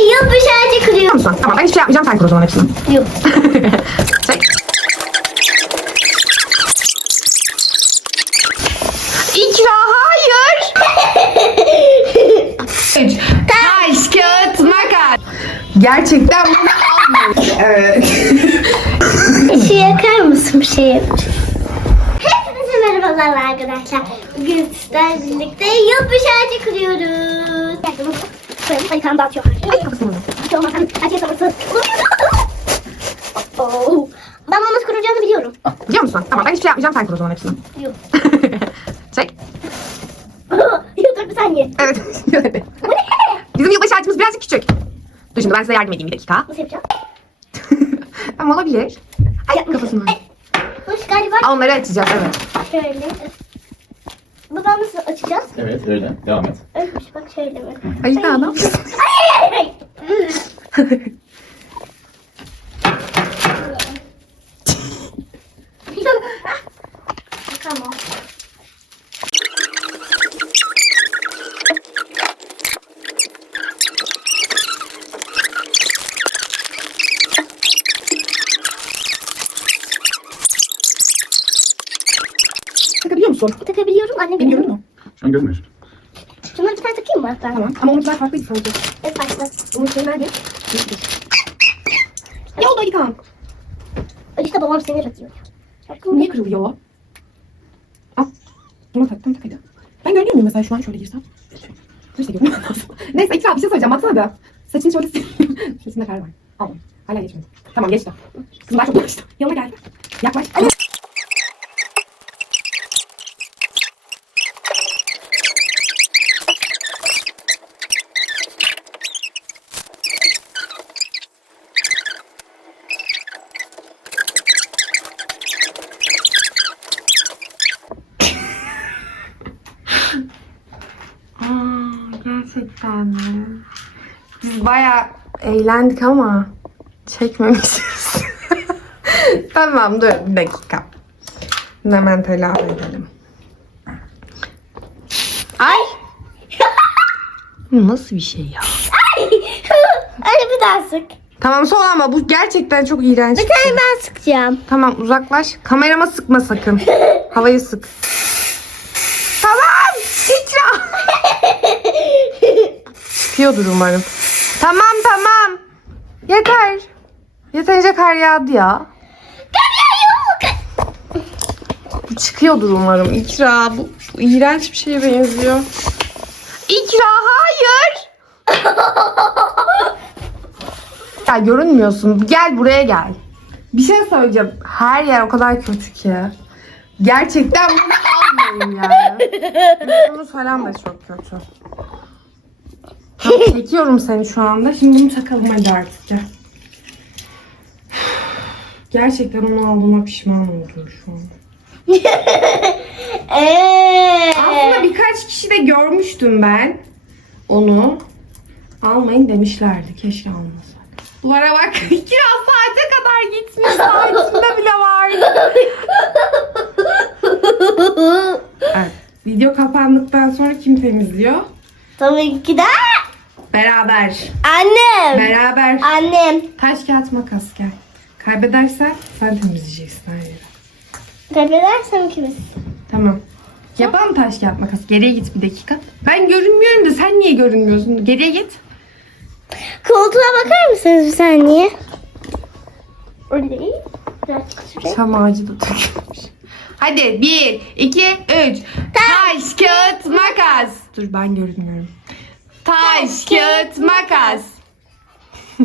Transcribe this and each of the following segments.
Yıl bir şeyci kırıyor. musun? Tamam ben hiçbir şey yapmayacağım sen kur o zaman hepsini. Yok. Çek. İkra hayır. Üç. Taş, kağıt, makas. Gerçekten bunu almıyorum. Evet. Işığı yakar mısın bir şey Hepinize merhabalar arkadaşlar. Bugün sizlerle birlikte yıl bir şeyci kırıyoruz. Şöyle hadi kan dağıtıyor. Ay vurdum. Hiç olmazsa acı yapamasın. Oh. Ben bunu nasıl kuracağını biliyorum. Biliyor musun? Tamam ben hiçbir şey yapmayacağım sen kur o zaman hepsini. Yok. Çek. Yok dur bir saniye. Evet. Bizim yılbaşı ağacımız birazcık küçük. Dur şimdi ben size yardım edeyim bir dakika. Nasıl yapacağım? Ama olabilir. Ay kafasını vurdum. Hoş galiba Onları açacağız evet. şöyle. Buradan nasıl açacağız? Evet öyle. Devam et. Ölmüş bak şöyle mi? Ay daha ne yapıyorsun? Ay, ay, ay. Tamam. Musun? Takabiliyorum annem Beni görüyor mu? Şu an görmüyorsun. Şunları bir tane takayım mı hatta? Tamam. Ama umutlar farklıydı sanki. Evet başla. Umutları nerede? Ne oldu? Ay İşte babam sinir atıyor. Niye kırılıyor o? Al. Buna taktım tak hadi. Ben görünüyor muyum mesela şu an şöyle girsem? Neyse görünüyor Neyse İkra bir şey söyleyeceğim baksana da. Saçını şöyle sileyim. Şurasında kar var. Al. Hala geçmedi. Tamam geçti. Kızlar çok ulaştı. Yanına geldi. Yaklaş. Gerçekten mi? Biz baya eğlendik ama çekmemişiz. tamam dur bir dakika. Hemen telafi edelim. Ay! Bu Nasıl bir şey ya? Hadi bir daha sık. Tamam son ama bu gerçekten çok iğrenç. Bir tane ben sıkacağım. Tamam uzaklaş. Kamerama sıkma sakın. Havayı sık. Tamam. İkra. Çıkıyordur umarım. Tamam tamam. Yeter. Yeterince kar yağdı ya. Bu Çıkıyordur umarım. İkra bu, bu iğrenç bir şeye benziyor. İkra hayır. ya görünmüyorsun. Gel buraya gel. Bir şey söyleyeceğim. Her yer o kadar kötü ki. Gerçekten bunu almayın yani. Üstümüz falan da çok kötü. Tamam, çekiyorum seni şu anda. Şimdi bunu takalım hadi artık gel. Gerçekten onu aldığıma pişman oldum şu an. Aslında birkaç kişi de görmüştüm ben onu. Almayın demişlerdi. Keşke almasak. Duvara bak. Kiraz saate kadar gitmiş. Saatinde bile vardı. Evet. Video kapandıktan sonra kim temizliyor? Tabii ki de Beraber. annem. Beraber. Annem. Taş kağıt makas gel. Kaybedersen sen temizleyeceksin her yeri. Kaybedersem kimiz? Tamam. Yapalım taş kağıt makas. Geriye git bir dakika. Ben görünmüyorum da sen niye görünmüyorsun? Geriye git. Koltuğa bakar mısınız bir saniye? Öyle. Süre. Çam ağacı da dökülmüş. Hadi bir, iki, üç. Taş, kağıt, makas. Dur ben görünmüyorum. Taş, kağıt, makas.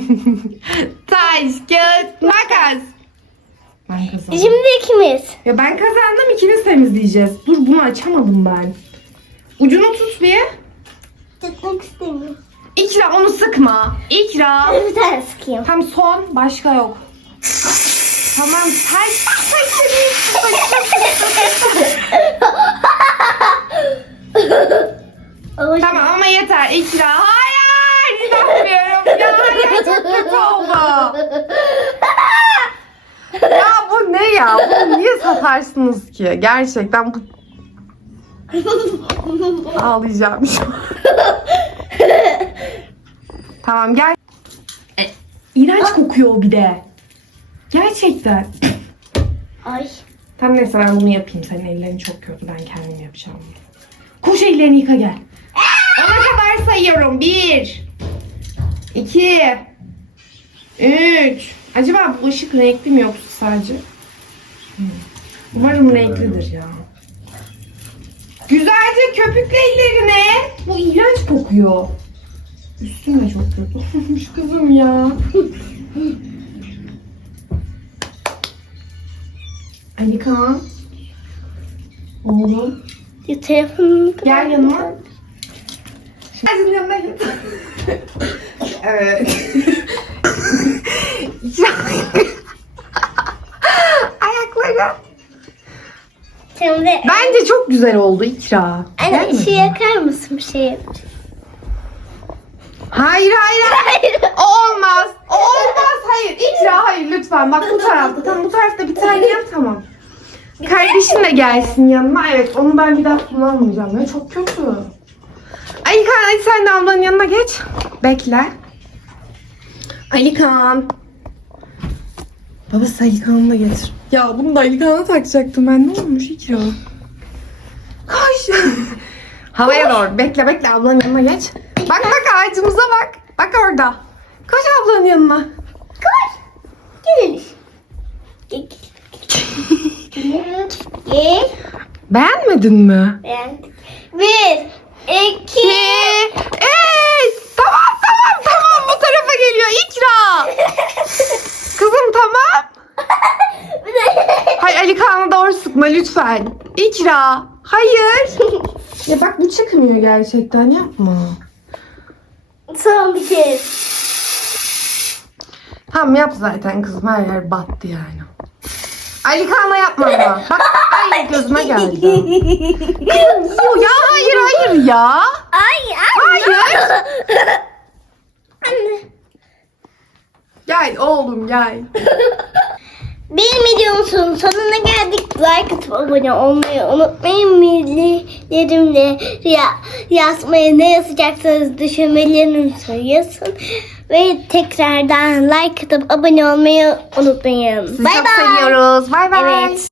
Taş, kağıt, makas. Ben kazandım. Şimdi ikimiz. Ya ben kazandım ikimiz temizleyeceğiz. Dur bunu açamadım ben. Ucunu tut bir. Tutmak istemiyorum. İkra onu sıkma. İkra. Bir tane sıkayım. Tam son başka yok. tamam ters. Ama tamam ama yeter İkra. Hayır. İnanmıyorum. Ya hayır çok kötü oldu. ya bu ne ya? Bunu niye satarsınız ki? Gerçekten bu... Ağlayacağım şu an. Tamam gel. E, iğrenç kokuyor o bir de. Gerçekten. Ay. Tamam neyse ben bunu yapayım. Senin ellerin çok kötü. Ben kendim yapacağım. Koş ellerini yıka gel. Ona kadar sayıyorum. Bir. iki, Üç. Acaba bu ışık renkli mi yoksa sadece? Hmm. Umarım renklidir ya. Güzelce köpükle ellerini. Bu iğrenç kokuyor. Üstüm de çok kötü olmuş kızım ya. Ali Kaan. Oğlum. Bir telefonunu Gel yanıma. Gelsin yanına git. evet. Ayakları. Şimdi Bence çok güzel oldu İkra. Anne Değil mi? ışığı yakar mısın bir şey. Hayır hayır hayır. Olmaz. Olmaz. Hayır. İkra hayır lütfen. Bak bu tarafta. Tamam bu tarafta bir tane yap tamam. Kardeşin de gelsin yanıma. Evet onu ben bir daha kullanmayacağım. Ya çok kötü. Ali Kaan hadi sen de ablanın yanına geç. Bekle. Ali Kaan. Babası Ali Kaan'ı da getir. Ya bunu da Ali Kaan'a takacaktım ben. Ne olmuş İkra? Koş. Havaya doğru. Bekle bekle ablanın yanına geç. Bak bak ağacımıza bak. Bak orada. Koş ablanın yanına. Koş. Gelin. Gel. Gel. Gel. Beğenmedin mi? Beğendik. Bir, iki. Üç. Tamam tamam tamam bu tarafa geliyor İkra. Kızım tamam. Hay Ali Kaan'a doğru sıkma lütfen. İkra. Hayır. ya bak bu çıkmıyor gerçekten yapma. Son bir kez. Tamam yap zaten kızım her yer battı yani. Ali Kaan'a yapma ama. Bak ay gözüme geldi. Ya hayır hayır ya. Ay, ay. Hayır. Gel oğlum gel. Bir milyonun sonuna geldik. Like atıp abone olmayı unutmayın. Millilerimle ya, yazmayı ne yazacaksanız düşünmelerinizi yazın. Ve tekrardan like atıp abone olmayı unutmayın. Sizi Bay çok bay. seviyoruz. Bay bay. Evet.